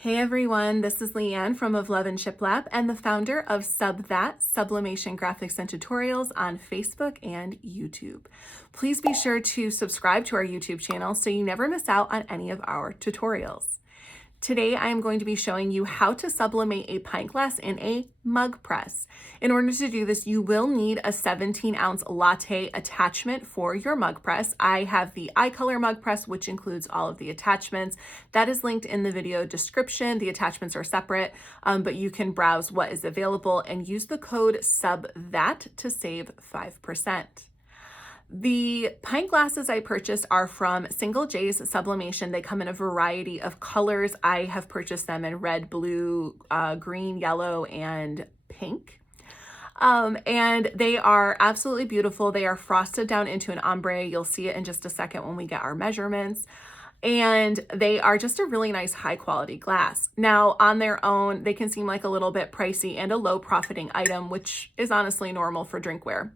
Hey everyone, this is Leanne from Of Love and Shiplap and the founder of Sublimation graphics and tutorials on Facebook and YouTube. Please be sure to subscribe to our YouTube channel so you never miss out on any of our tutorials. Today, I am going to be showing you how to sublimate a pint glass in a mug press. In order to do this, you will need a 17-ounce latte attachment for your mug press. I have the iColor mug press, which includes all of the attachments. That is linked in the video description. The attachments are separate, but you can browse what is available and use the code SUBTHAT to save 5%. The pint glasses I purchased are from Single J's Sublimation. They come in a variety of colors. I have purchased them in red, blue, green, yellow, and pink. And they are absolutely beautiful. They are frosted down into an ombre. You'll see it in just a second when we get our measurements. And they are just a really nice high quality glass. Now on their own, they can seem like a little bit pricey and a low profiting item, which is honestly normal for drinkware.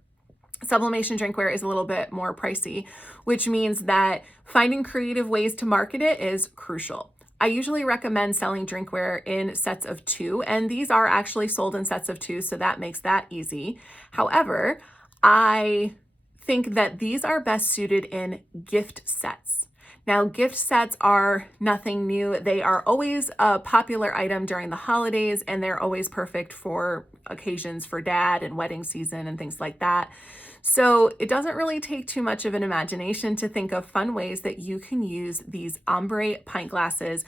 Sublimation drinkware is a little bit more pricey, which means that finding creative ways to market it is crucial. I usually recommend selling drinkware in sets of 2, and these are actually sold in sets of 2, so that makes that easy. However, I think that these are best suited in gift sets. Now, gift sets are nothing new. They are always a popular item during the holidays, and they're always perfect for occasions for dad and wedding season and things like that. So it doesn't really take too much of an imagination to think of fun ways that you can use these ombre pint glasses,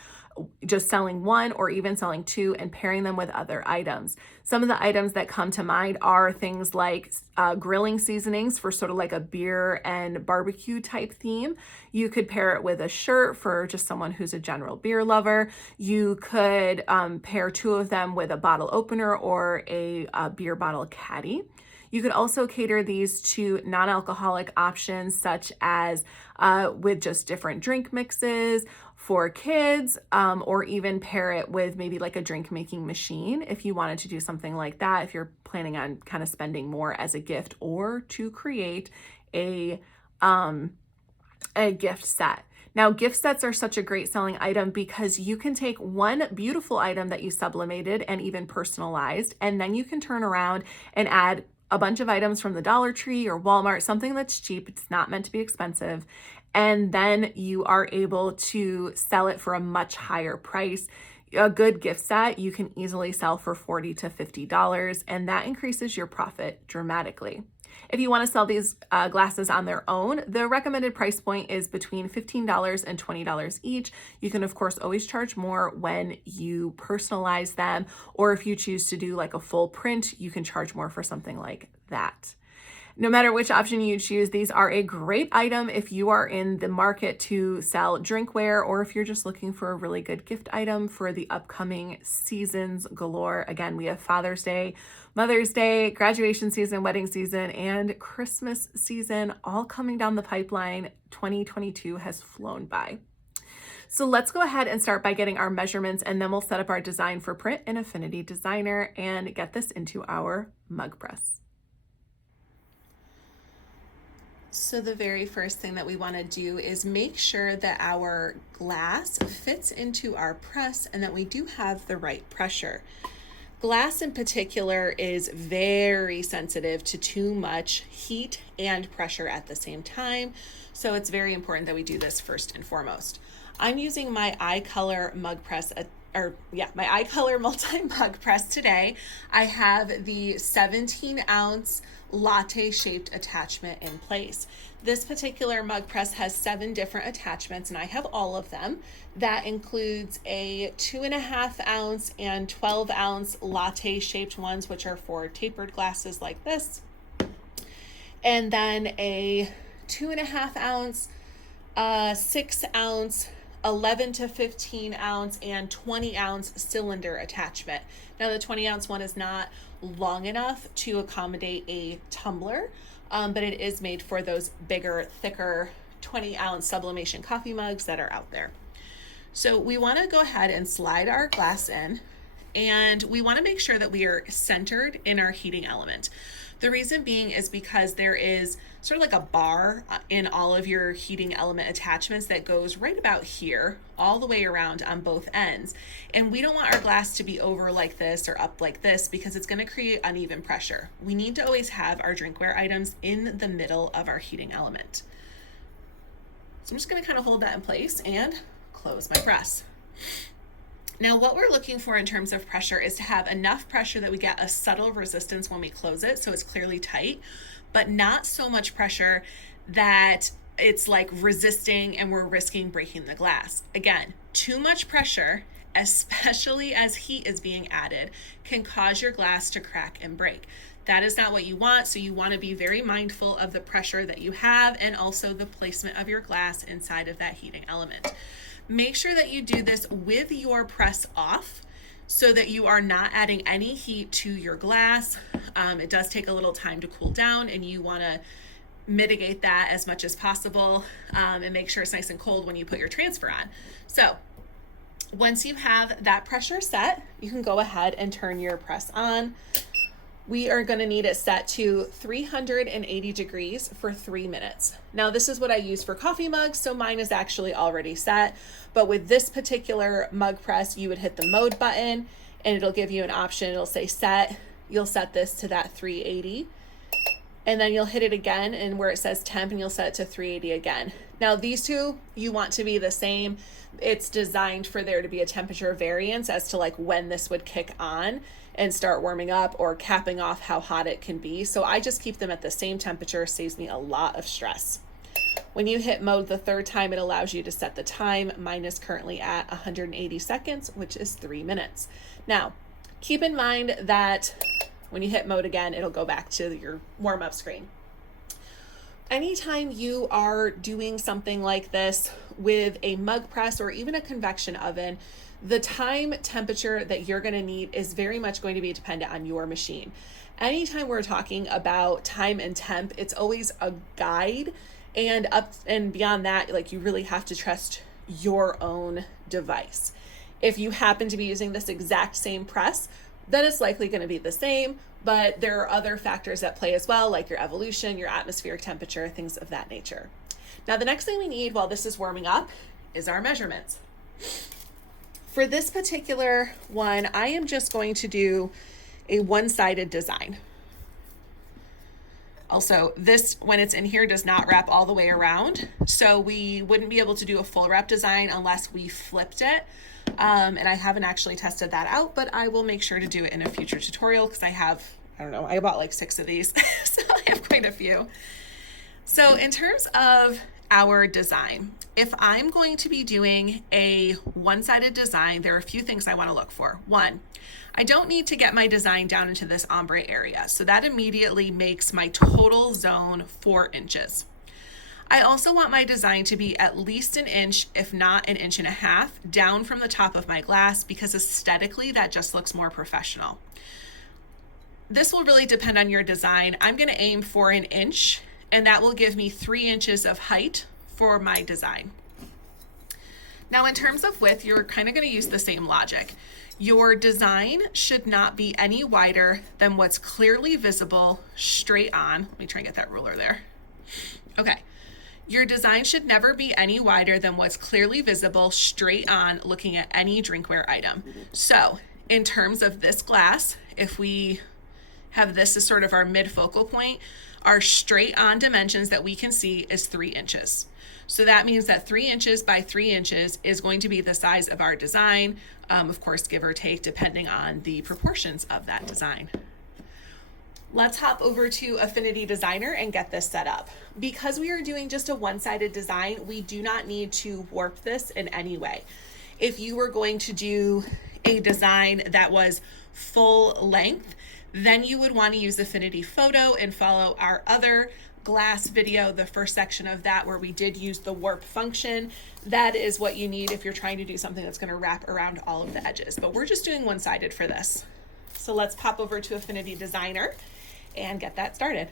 just selling one or even selling 2 and pairing them with other items. Some of the items that come to mind are things like grilling seasonings for sort of like a beer and barbecue type theme. You could pair it with a shirt for just someone who's a general beer lover. You could pair 2 of them with a bottle opener or a beer bottle caddy. You could also cater these to non-alcoholic options, such as with just different drink mixes for kids, or even pair it with maybe like a drink making machine if you wanted to do something like that, if you're planning on kind of spending more as a gift or to create a gift set. Now, gift sets are such a great selling item because you can take one beautiful item that you sublimated and even personalized, and then you can turn around and add a bunch of items from the Dollar Tree or Walmart, something that's cheap, it's not meant to be expensive, and then you are able to sell it for a much higher price. A good gift set you can easily sell for $40 to $50, and that increases your profit dramatically. If you want to sell these glasses on their own, the recommended price point is between $15 and $20 each. You can, of course, always charge more when you personalize them, or if you choose to do like a full print, you can charge more for something like that. No matter which option you choose, these are a great item if you are in the market to sell drinkware, or if you're just looking for a really good gift item for the upcoming seasons galore. Again, we have Father's Day, Mother's Day, graduation season, wedding season, and Christmas season all coming down the pipeline. 2022 has flown by. So let's go ahead and start by getting our measurements, and then we'll set up our design for print in Affinity Designer and get this into our mug press. So the very first thing that we want to do is make sure that our glass fits into our press and that we do have the right pressure. Glass in particular is very sensitive to too much heat and pressure at the same time, so it's very important that we do this first and foremost. I'm using my iColor mug press, my iColor multi-mug press today. I have the 17-ounce latte shaped attachment in place. This particular mug press has 7 different attachments, and I have all of them. That includes a 2.5 ounce and 12 ounce latte shaped ones, which are for tapered glasses like this, and then a 2.5 ounce, 6 ounce, 11 to 15 ounce, and 20 ounce cylinder attachment. Now the 20 ounce one is not long enough to accommodate a tumbler, but it is made for those bigger, thicker 20 ounce sublimation coffee mugs that are out there. So we want to go ahead and slide our glass in, and we want to make sure that we are centered in our heating element. The reason being is because there is sort of like a bar in all of your heating element attachments that goes right about here, all the way around on both ends. And we don't want our glass to be over like this or up like this because it's going to create uneven pressure. We need to always have our drinkware items in the middle of our heating element. So I'm just going to kind of hold that in place and close my press. Now what we're looking for in terms of pressure is to have enough pressure that we get a subtle resistance when we close it, so it's clearly tight, but not so much pressure that it's like resisting and we're risking breaking the glass. Again, too much pressure, especially as heat is being added, can cause your glass to crack and break. That is not what you want, so you want to be very mindful of the pressure that you have and also the placement of your glass inside of that heating element. Make sure that you do this with your press off so that you are not adding any heat to your glass. It does take a little time to cool down, and you want to mitigate that as much as possible and make sure it's nice and cold when you put your transfer on. So once you have that pressure set, you can go ahead and turn your press on. We are going to need it set to 380 degrees for 3 minutes. Now this is what I use for coffee mugs, so mine is actually already set, but with this particular mug press, you would hit the mode button and it'll give you an option. It'll say set. You'll set this to that 380 and then you'll hit it again, and where it says temp, and you'll set it to 380 again. Now these two, you want to be the same. It's designed for there to be a temperature variance as to like when this would kick on and start warming up or capping off how hot it can be. So I just keep them at the same temperature, saves me a lot of stress. When you hit mode the third time, it allows you to set the time. Mine is currently at 180 seconds, which is 3 minutes. Now, keep in mind that when you hit mode again, it'll go back to your warm up screen. Anytime you are doing something like this with a mug press or even a convection oven, the time temperature that you're going to need is very much going to be dependent on your machine. Anytime we're talking about time and temp, it's always a guide, and up and beyond that, like, you really have to trust your own device. If you happen to be using this exact same press, then it's likely going to be the same, but there are other factors at play as well, like your evolution, your atmospheric temperature, things of that nature. Now, the next thing we need while this is warming up is our measurements. For this particular one, I am just going to do a one-sided design. Also, this, when it's in here, does not wrap all the way around, so we wouldn't be able to do a full wrap design unless we flipped it. And I haven't actually tested that out, but I will make sure to do it in a future tutorial because I bought like 6 of these, so I have quite a few. So in terms of our design, if I'm going to be doing a one-sided design, there are a few things I want to look for. One, I don't need to get my design down into this ombre area, so that immediately makes my total zone 4 inches. I also want my design to be at least 1 inch, if not 1.5 inches, down from the top of my glass, because aesthetically that just looks more professional. This will really depend on your design. I'm going to aim for 1 inch, and that will give me 3 inches of height for my design. Now, in terms of width, you're kind of going to use the same logic. Your design should not be any wider than what's clearly visible straight on. Let me try and get that ruler there. Okay. Your design should never be any wider than what's clearly visible straight on looking at any drinkware item. So in terms of this glass, if we have this as sort of our mid focal point, our straight on dimensions that we can see is 3 inches. So that means that 3 inches by 3 inches is going to be the size of our design, of course, give or take, depending on the proportions of that design. Let's hop over to Affinity Designer and get this set up. Because we are doing just a one-sided design, we do not need to warp this in any way. If you were going to do a design that was full length, then you would want to use Affinity Photo and follow our other glass video, the first section of that where we did use the warp function. That is what you need if you're trying to do something that's going to wrap around all of the edges, but we're just doing one-sided for this. So let's pop over to Affinity Designer and get that started.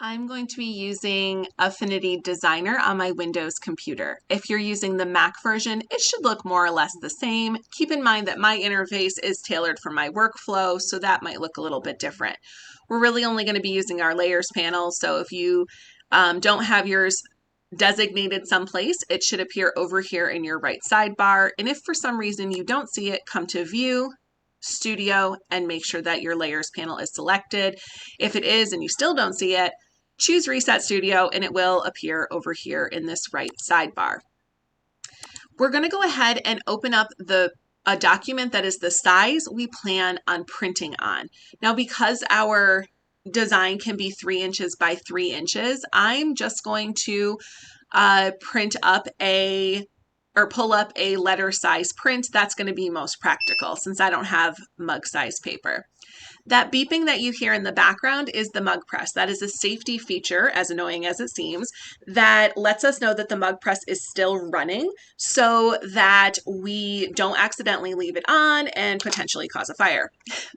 I'm going to be using Affinity Designer on my Windows computer. If you're using the Mac version, it should look more or less the same. Keep in mind that my interface is tailored for my workflow, so that might look a little bit different. We're really only going to be using our layers panel, so if you don't have yours designated someplace, it should appear over here in your right sidebar. And if for some reason you don't see it, come to View, Studio, and make sure that your layers panel is selected. If it is and you still don't see it, choose Reset Studio and it will appear over here in this right sidebar. We're going to go ahead and open up a document that is the size we plan on printing on. Now, because our design can be 3 inches by 3 inches, I'm just going to pull up a letter size print. That's going to be most practical since I don't have mug size paper. That beeping that you hear in the background is the mug press. That is a safety feature, as annoying as it seems, that lets us know that the mug press is still running so that we don't accidentally leave it on and potentially cause a fire.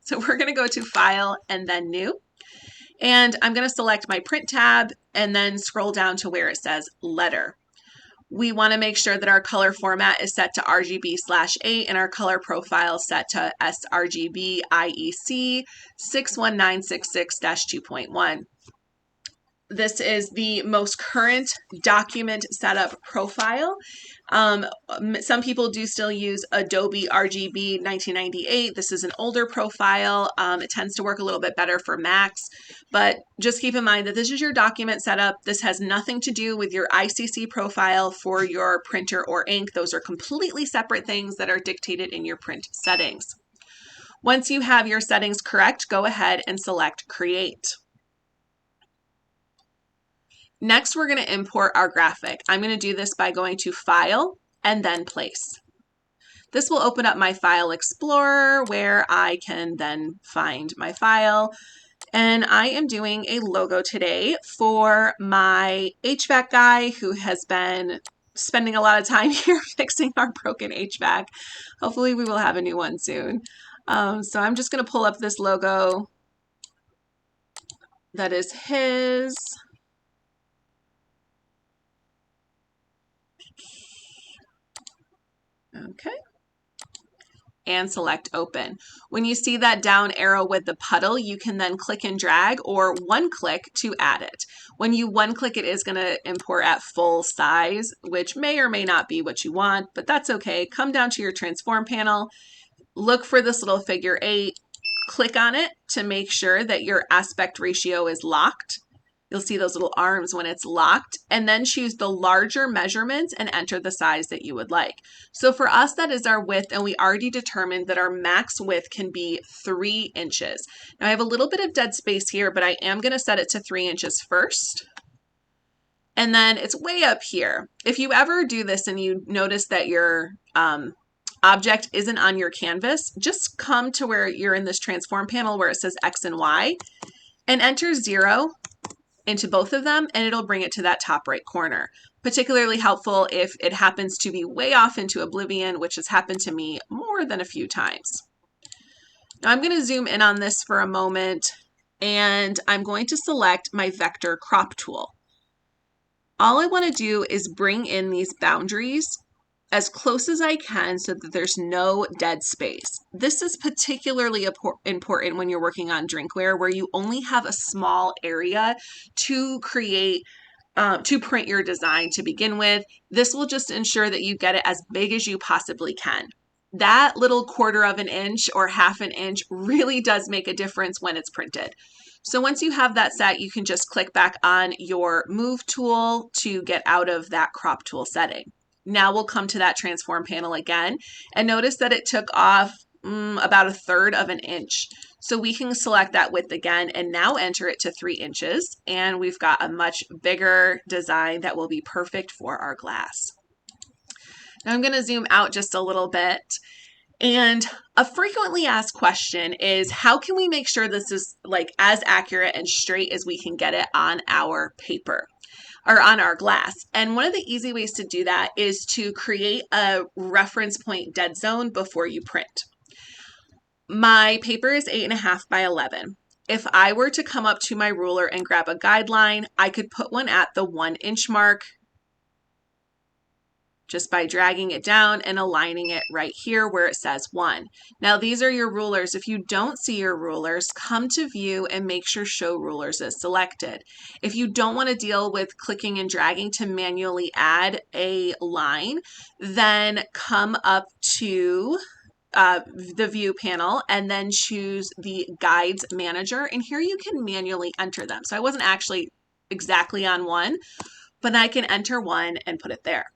So we're going to go to File and then New. And I'm going to select my print tab and then scroll down to where it says Letter. We want to make sure that our color format is set to RGB/8 and our color profile set to sRGB IEC 61966-2.1. This is the most current document setup profile. Some people do still use Adobe RGB 1998. This is an older profile. It tends to work a little bit better for Macs, but just keep in mind that this is your document setup. This has nothing to do with your ICC profile for your printer or ink. Those are completely separate things that are dictated in your print settings. Once you have your settings correct, go ahead and select Create. Next, we're going to import our graphic. I'm going to do this by going to File and then Place. This will open up my File Explorer where I can then find my file. And I am doing a logo today for my HVAC guy who has been spending a lot of time here fixing our broken HVAC. Hopefully we will have a new one soon. So I'm just going to pull up this logo that is his. Okay. And select Open. When you see that down arrow with the puddle, you can then click and drag or one click to add it. When you one click, it is going to import at full size, which may or may not be what you want, but that's okay. Come down to your transform panel, look for this little figure 8, click on it to make sure that your aspect ratio is locked. You'll see those little arms when it's locked, and then choose the larger measurements and enter the size that you would like. So for us, that is our width, and we already determined that our max width can be 3 inches. Now I have a little bit of dead space here, but I am going to set it to 3 inches first. And then it's way up here. If you ever do this and you notice that your object isn't on your canvas, just come to where you're in this transform panel where it says X and Y and enter 0 into both of them, and it'll bring it to that top right corner. Particularly helpful if it happens to be way off into oblivion, which has happened to me more than a few times. Now I'm going to zoom in on this for a moment, and I'm going to select my vector crop tool. All I want to do is bring in these boundaries as close as I can so that there's no dead space. This is particularly important when you're working on drinkware where you only have a small area to create, to print your design to begin with. This will just ensure that you get it as big as you possibly can. That little 1/4 of an inch or 1/2 an inch really does make a difference when it's printed. So once you have that set, you can just click back on your move tool to get out of that crop tool setting. Now we'll come to that transform panel again and notice that it took off about 1/3 of an inch. So we can select that width again and now enter it to 3 inches. And we've got a much bigger design that will be perfect for our glass. Now I'm going to zoom out just a little bit. And a frequently asked question is, how can we make sure this is like as accurate and straight as we can get it on our paper? Or on our glass. And one of the easy ways to do that is to create a reference point dead zone before you print. My paper is 8.5 by 11. if I were to come up to my ruler and grab a guideline, I could put one at the 1 inch mark just by dragging it down and aligning it right here where it says 1. Now these are your rulers. If you don't see your rulers, come to view and make sure show rulers is selected. If you don't want to deal with clicking and dragging to manually add a line, then come up to the view panel and then choose the guides manager, and here you can manually enter them. So I wasn't actually exactly on 1, but I can enter 1 and put it there.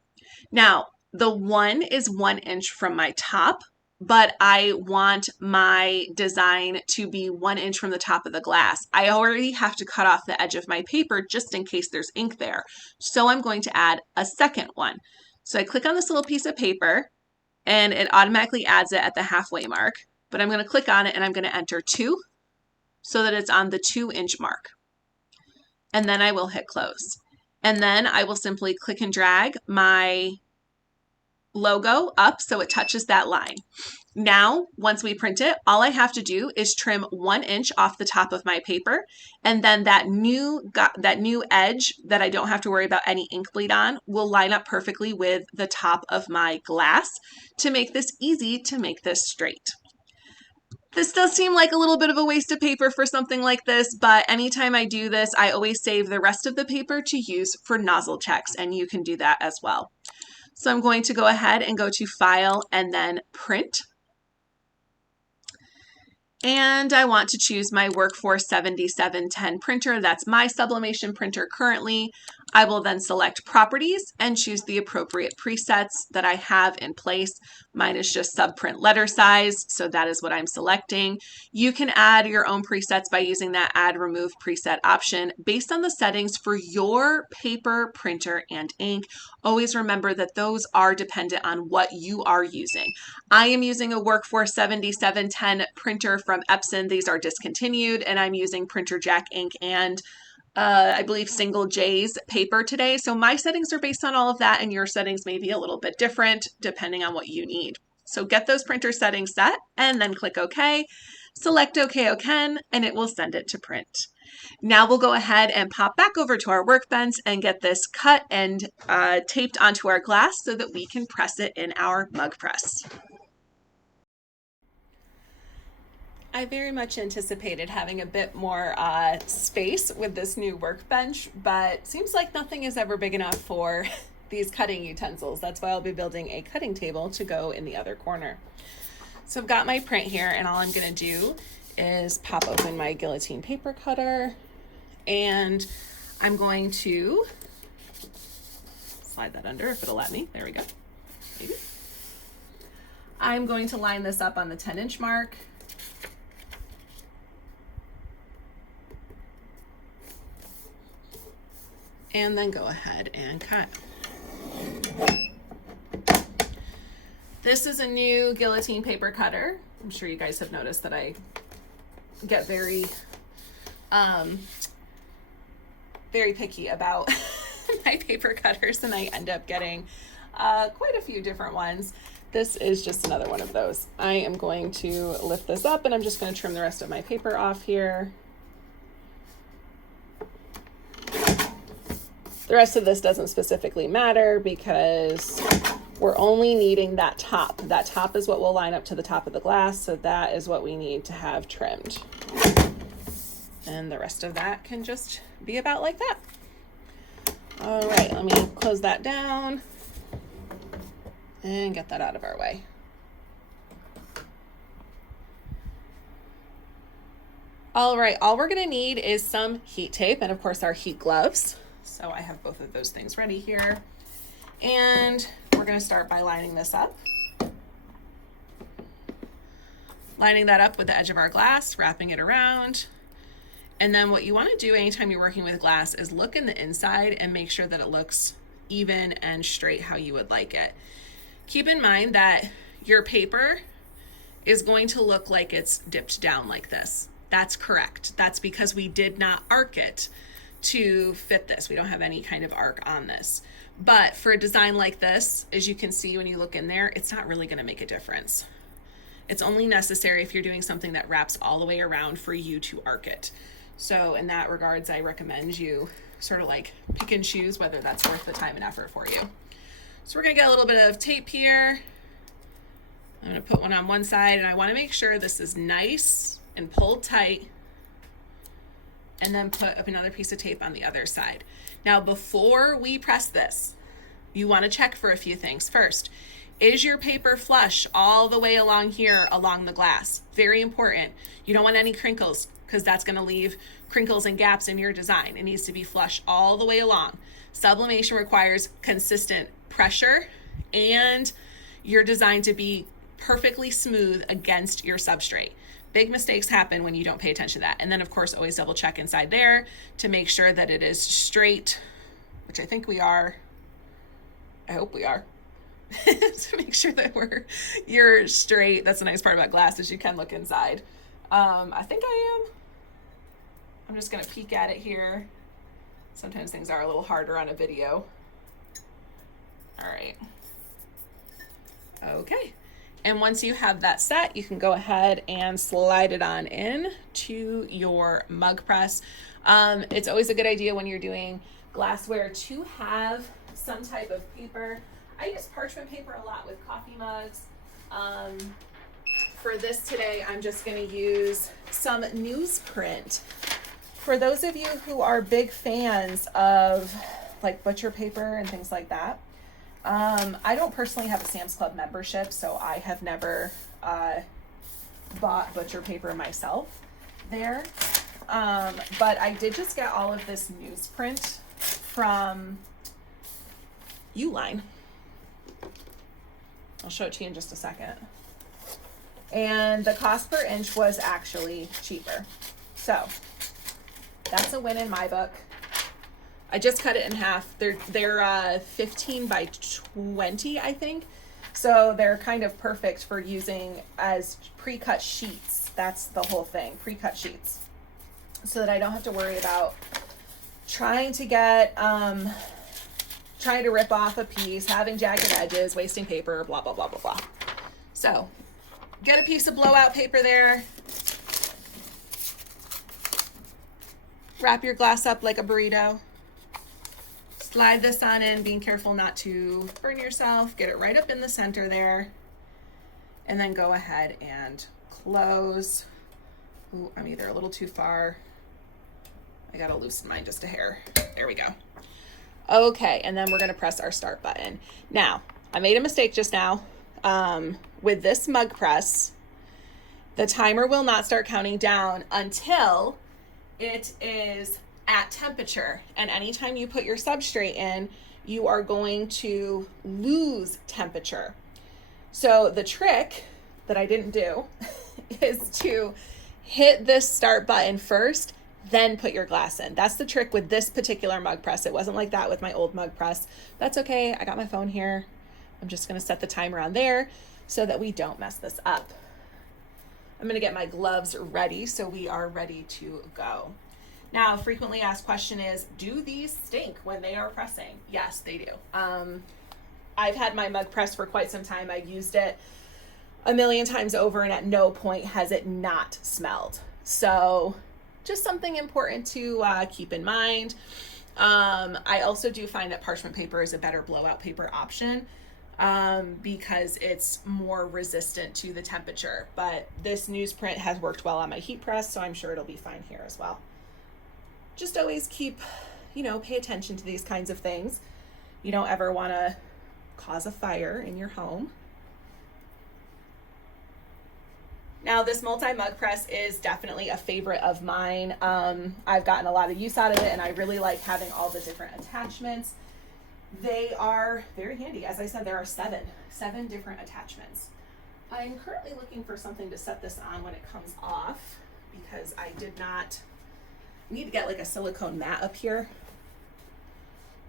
Now, the 1 is 1 inch from my top, but I want my design to be 1 inch from the top of the glass. I already have to cut off the edge of my paper just in case there's ink there. So I'm going to add a second one. So I click on this little piece of paper and it automatically adds it at the halfway mark, but I'm going to click on it and I'm going to enter 2 so that it's on the 2 inch mark. And then I will hit close. And then I will simply click and drag my logo up so it touches that line. Now, once we print it, all I have to do is trim 1 inch off the top of my paper, and then that new edge that I don't have to worry about any ink bleed on will line up perfectly with the top of my glass to make this easy to make this straight. This does seem like a little bit of a waste of paper for something like this, but anytime I do this, I always save the rest of the paper to use for nozzle checks, and you can do that as well. So I'm going to go ahead and go to File and then Print. And I want to choose my Workforce 7710 printer. That's my sublimation printer currently. I will then select Properties and choose the appropriate presets that I have in place. Mine is just subprint letter size, so that is what I'm selecting. You can add your own presets by using that Add Remove Preset option based on the settings for your paper, printer, and ink. Always remember that those are dependent on what you are using. I am using a Workforce 7710 printer from Epson. These are discontinued, and I'm using Printer Jack ink and I believe Single J's paper today. So my settings are based on all of that, and your settings may be a little bit different depending on what you need. So get those printer settings set and then click OK. Select OK again, and it will send it to print. Now we'll go ahead and pop back over to our workbench and get this cut and taped onto our glass so that we can press it in our mug press. I very much anticipated having a bit more space with this new workbench, but seems like nothing is ever big enough for these cutting utensils. That's why I'll be building a cutting table to go in the other corner. So I've got my print here, and all I'm going to do is pop open my guillotine paper cutter, and I'm going to slide that under if it'll let me. There we go. Maybe. I'm going to line this up on the 10-inch mark. And then go ahead and cut. This is a new guillotine paper cutter. I'm sure you guys have noticed that I get very picky about my paper cutters, and I end up getting quite a few different ones. This is just another one of those. I am going to lift this up, and I'm just going to trim the rest of my paper off here. The rest of this doesn't specifically matter because we're only needing that top. That top is what will line up to the top of the glass, so that is what we need to have trimmed. And the rest of that can just be about like that. All right, let me close that down and get that out of our way. All right, all we're gonna need is some heat tape and of course our heat gloves. So I have both of those things ready here. And we're gonna start by lining this up. Lining that up with the edge of our glass, wrapping it around. And then what you wanna do anytime you're working with glass is look in the inside and make sure that it looks even and straight how you would like it. Keep in mind that your paper is going to look like it's dipped down like this. That's correct. That's because we did not arc it to fit this. We don't have any kind of arc on this. But for a design like this, as you can see when you look in there, it's not really gonna make a difference. It's only necessary if you're doing something that wraps all the way around for you to arc it. So in that regards, I recommend you sort of like pick and choose whether that's worth the time and effort for you. So we're gonna get a little bit of tape here. I'm gonna put one on one side, and I wanna make sure this is nice and pulled tight, and then put up another piece of tape on the other side. Now, before we press this, you wanna check for a few things. First, is your paper flush all the way along here along the glass? Very important. You don't want any crinkles, because that's gonna leave crinkles and gaps in your design. It needs to be flush all the way along. Sublimation requires consistent pressure and your design to be perfectly smooth against your substrate. Big mistakes happen when you don't pay attention to that. And then of course, always double check inside there to make sure that it is straight, which I think we are. I hope we are. To make sure that you're straight. That's the nice part about glass, is you can look inside. I think I am. I'm just gonna peek at it here. Sometimes things are a little harder on a video. All right. Okay. And once you have that set, you can go ahead and slide it on in to your mug press. It's always a good idea when you're doing glassware to have some type of paper. I use parchment paper a lot with coffee mugs. For this today, I'm just gonna use some newsprint. For those of you who are big fans of like butcher paper and things like that, I don't personally have a Sam's Club membership, so I have never bought butcher paper myself there. But I did just get all of this newsprint from Uline. I'll show it to you in just a second. And the cost per inch was actually cheaper. So that's a win in my book. I just cut it in half. They're 15 by 20, I think. So they're kind of perfect for using as pre-cut sheets. That's the whole thing, pre-cut sheets. So that I don't have to worry about trying to rip off a piece, having jagged edges, wasting paper, blah, blah, blah, blah, blah. So get a piece of blowout paper there. Wrap your glass up like a burrito. Slide this on in, being careful not to burn yourself. Get it right up in the center there. And then go ahead and close. Ooh, I'm either a little too far. I gotta loosen mine just a hair. There we go. Okay, and then we're gonna press our start button. Now, I made a mistake just now. With this mug press, the timer will not start counting down until it is at temperature. And anytime you put your substrate in, you are going to lose temperature. So the trick that I didn't do is to hit this start button first, then put your glass in. That's the trick with this particular mug press. It wasn't like that with my old mug press. That's okay, I got my phone here. I'm just gonna set the timer on there so that we don't mess this up. I'm gonna get my gloves ready so we are ready to go. Now, frequently asked question is, do these stink when they are pressing? Yes, they do. I've had my mug press for quite some time. I've used it a million times over, and at no point has it not smelled. So just something important to keep in mind. I also do find that parchment paper is a better blowout paper option because it's more resistant to the temperature. But this newsprint has worked well on my heat press, so I'm sure it'll be fine here as well. Just always keep, pay attention to these kinds of things. You don't ever want to cause a fire in your home. Now, this multi-mug press is definitely a favorite of mine. I've gotten a lot of use out of it, and I really like having all the different attachments. They are very handy. As I said, there are seven different attachments. I'm currently looking for something to set this on when it comes off, because I did not need to get like a silicone mat up here.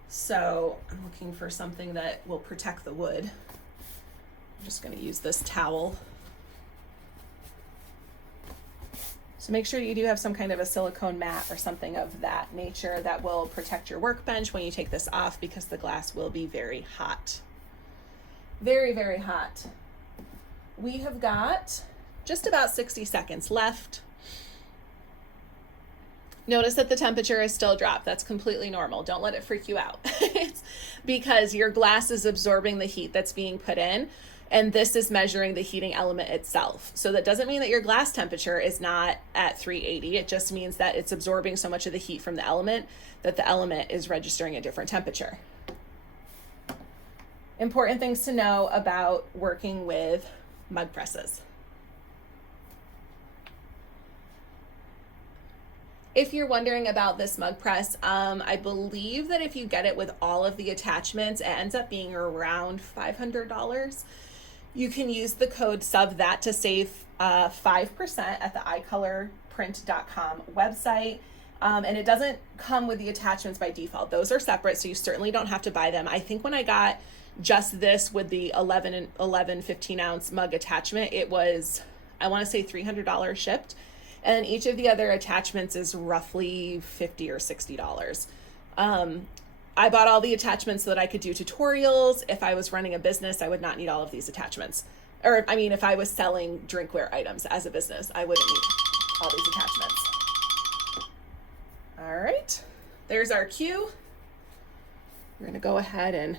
So I'm looking for something that will protect the wood. I'm just going to use this towel. So make sure you do have some kind of a silicone mat or something of that nature that will protect your workbench when you take this off, because the glass will be very hot. Very, very hot. we have got just about 60 seconds left. Notice that the temperature is still dropped. That's completely normal. Don't let it freak you out. It's because your glass is absorbing the heat that's being put in, and this is measuring the heating element itself. So that doesn't mean that your glass temperature is not at 380. It just means that it's absorbing so much of the heat from the element that the element is registering a different temperature. Important things to know about working with mug presses. If you're wondering about this mug press, I believe that if you get it with all of the attachments, it ends up being around $500. You can use the code SUBTHAT to save 5% at the icolorprint.com website. And it doesn't come with the attachments by default. Those are separate, so you certainly don't have to buy them. I think when I got just this with the 11 15 ounce mug attachment, it was, I want to say $300 shipped. And each of the other attachments is roughly $50 or $60. I bought all the attachments so that I could do tutorials. If I was running a business, I would not need all of these attachments. Or, I mean, if I was selling drinkware items as a business, I wouldn't need all these attachments. All right, there's our cue. We're gonna go ahead and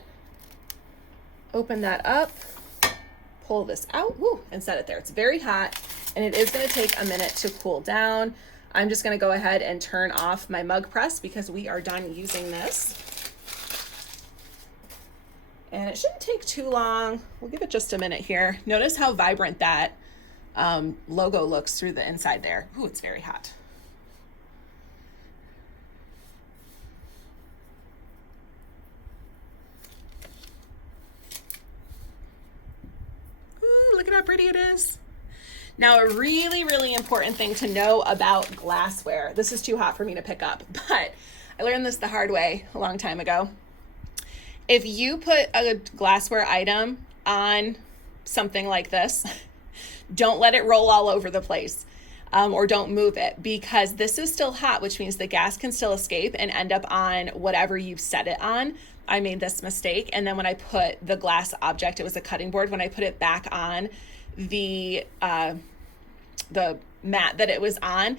open that up, pull this out, and set it there. It's very hot, and it is gonna take a minute to cool down. I'm just gonna go ahead and turn off my mug press because we are done using this. And it shouldn't take too long. We'll give it just a minute here. Notice how vibrant that logo looks through the inside there. Ooh, it's very hot. Ooh, look at how pretty it is. Now, a really, really important thing to know about glassware. This is too hot for me to pick up, but I learned this the hard way a long time ago. If you put a glassware item on something like this, don't let it roll all over the place, or don't move it, because this is still hot, which means the gas can still escape and end up on whatever you've set it on. I made this mistake, and then when I put the glass object, it was a cutting board, when I put it back on the mat that it was on,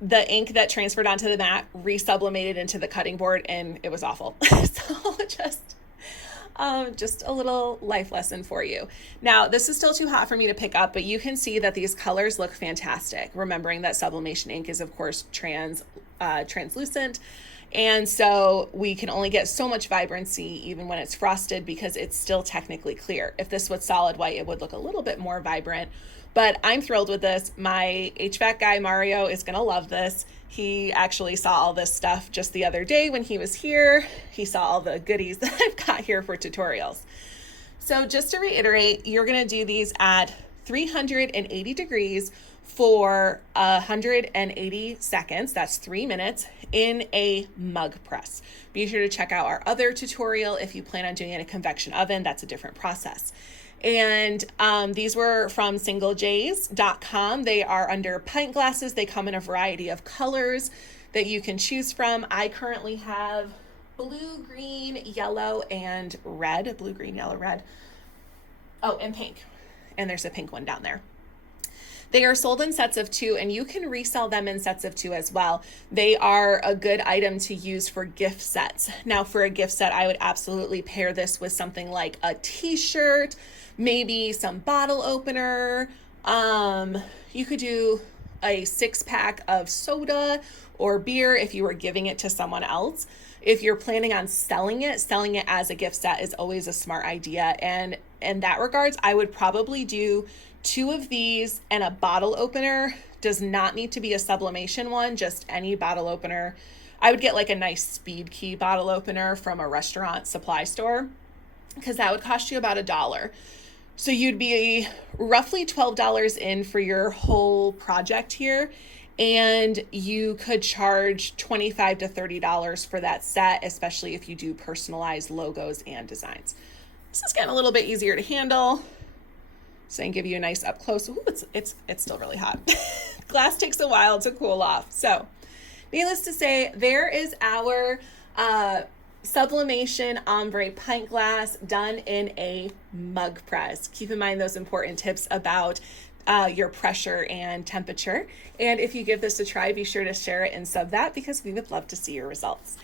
the ink that transferred onto the mat resublimated into the cutting board, and it was awful. So just a little life lesson for you. Now, this is still too hot for me to pick up, but you can see that these colors look fantastic. Remembering that sublimation ink is, of course, translucent. And so we can only get so much vibrancy even when it's frosted because it's still technically clear. If this was solid white, it would look a little bit more vibrant. But I'm thrilled with this. My HVAC guy, Mario, is going to love this. He actually saw all this stuff just the other day when he was here. He saw all the goodies that I've got here for tutorials. So just to reiterate, you're going to do these at 380 degrees for 180 seconds. That's 3 minutes in a mug press. Be sure to check out our other tutorial if you plan on doing it in a convection oven. That's a different process. And these were from singlejs.com. They are under pint glasses. They come in a variety of colors that you can choose from. I currently have blue, green, yellow, and red. Blue, green, yellow, red. Oh, and pink. And there's a pink one down there. They are sold in sets of 2, and you can resell them in sets of 2 as well. They are a good item to use for gift sets. Now, for a gift set, I would absolutely pair this with something like a t-shirt, maybe some bottle opener. You could do a 6-pack of soda or beer if you were giving it to someone else. If you're planning on selling it as a gift set is always a smart idea. And in that regards, I would probably do 2 of these, and a bottle opener. Does not need to be a sublimation one, just any bottle opener. I would get like a nice speed key bottle opener from a restaurant supply store, because that would cost you about $1. So you'd be roughly $12 in for your whole project here, and you could charge $25 to $30 for that set, especially if you do personalized logos and designs. This is getting a little bit easier to handle. So I can give you a nice up close. Ooh, it's still really hot. Glass takes a while to cool off. So needless to say, there is our Sublimation Ombre Pint Glass done in a mug press. Keep in mind those important tips about your pressure and temperature. And if you give this a try, be sure to share it in Sub That, because we would love to see your results.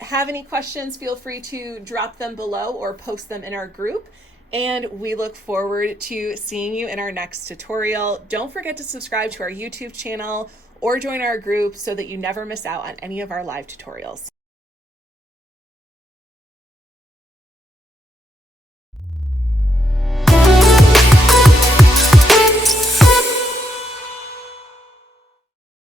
Have any questions, feel free to drop them below or post them in our group. And we look forward to seeing you in our next tutorial. Don't forget to subscribe to our YouTube channel or join our group so that you never miss out on any of our live tutorials.